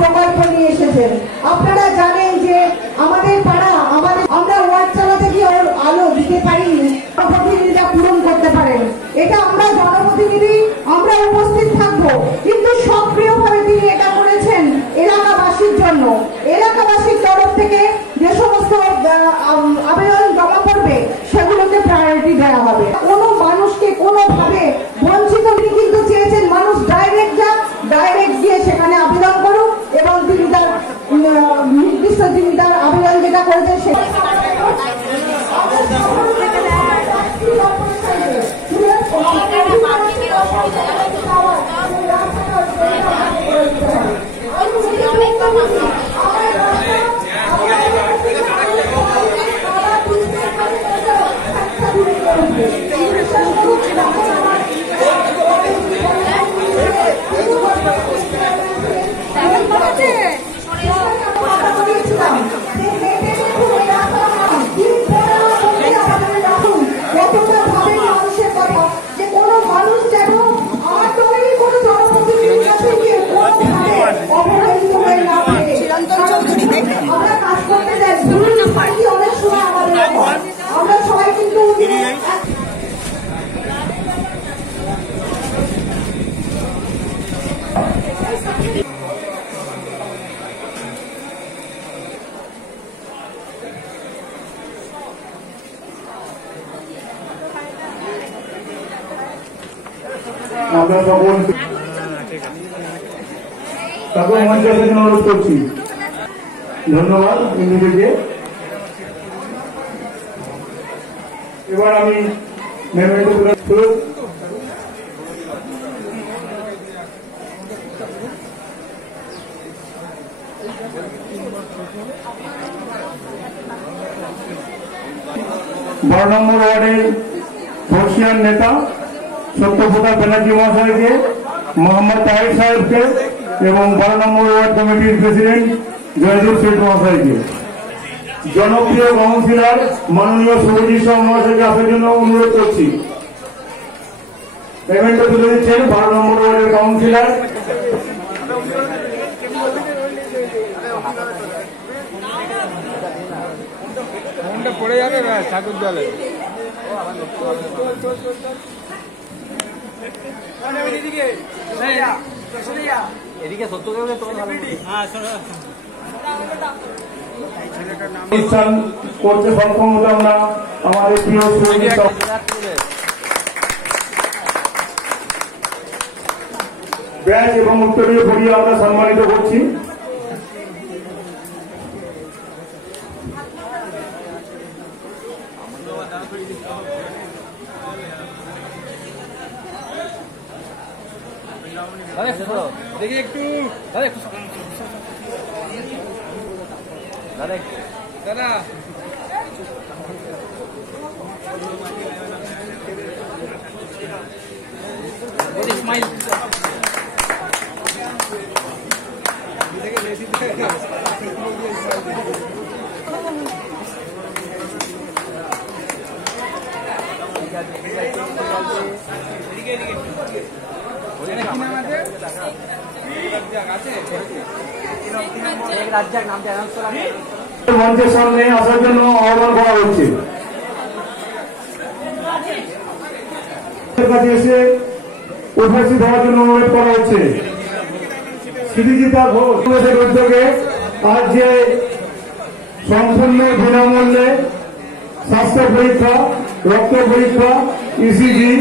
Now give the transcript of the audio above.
প্রকল্প নিয়ে এসেছেন। আপনারা জানেন যে আমাদের পাড়া আমরা ওয়ার্ড চালাতে গিয়ে আলো দিতে পারিনি, জনপ্রতিনিধিরা পূরণ করতে পারেন। এটা আমরা জনপ্রতিনিধি আমরা উপস্থিত থাকবো, কিন্তু সক্রিয়ভাবে তিনি এটা করেছেন এলাকাবাসীর জন্য। এলাকাবাসীর তরফ থেকে যে সমস্ত আবেদন জমা পড়বে সেগুলোতে প্রায়োরিটি দেওয়া হবে। কোনো মানুষকে কোনোভাবে বঞ্চিত কিন্তু চেয়েছেন মানুষ ডাইরেক্ট গিয়ে সেখানে আবেদন করুক এবং তিনি তার নির্দিষ্ট তিনি তার আবেদন যেটা করেছেন সেটা আমরা সকল সকল মঞ্চের জন্য অনুরোধ করছি। ধন্যবাদ ইন্দিকে। এবার আমি বারো নম্বর ওয়ার্ডের বর্ষিয়ান নেতা সত্যপ্রকাশ ব্যানার্জি মহাশয়কে, মোহাম্মদ তাহির সাহেবকে এবং 12 নম্বর ওয়ার্ড কমিটির প্রেসিডেন্ট জয়দীপ শেঠ মহাশয়কে, জনপ্রিয় কাউন্সিলর মাননীয় শুভজিৎ সাহা মহাশয়কে আসার জন্য অনুরোধ করছি। পেমেন্টটা তুলে দিচ্ছেন 12 নম্বর ওয়ার্ডের কাউন্সিলর। পড়ে যাবে ঠাকুর জলে। এদিকে সত্য অনুষ্ঠান করতে সক্ষম হতাম না আমাদের প্রিয় ব্যাচ এবং উত্তরীয় পড়িয়ে আমরা সম্মানিত করছি। দেখি একটু দাদা দাদা স্মাইল মঞ্চের সামনে আসার জন্য আহ্বান করা হচ্ছে। কাছে এসে উপস্থিত হওয়ার জন্য অনুরোধ করা হচ্ছে। সৃজিতা ঘোষের উদ্যোগে আজ যে সম্পূর্ণ বিনামূল্যে স্বাস্থ্য পরীক্ষা, রক্ত পরীক্ষা, ইসিজি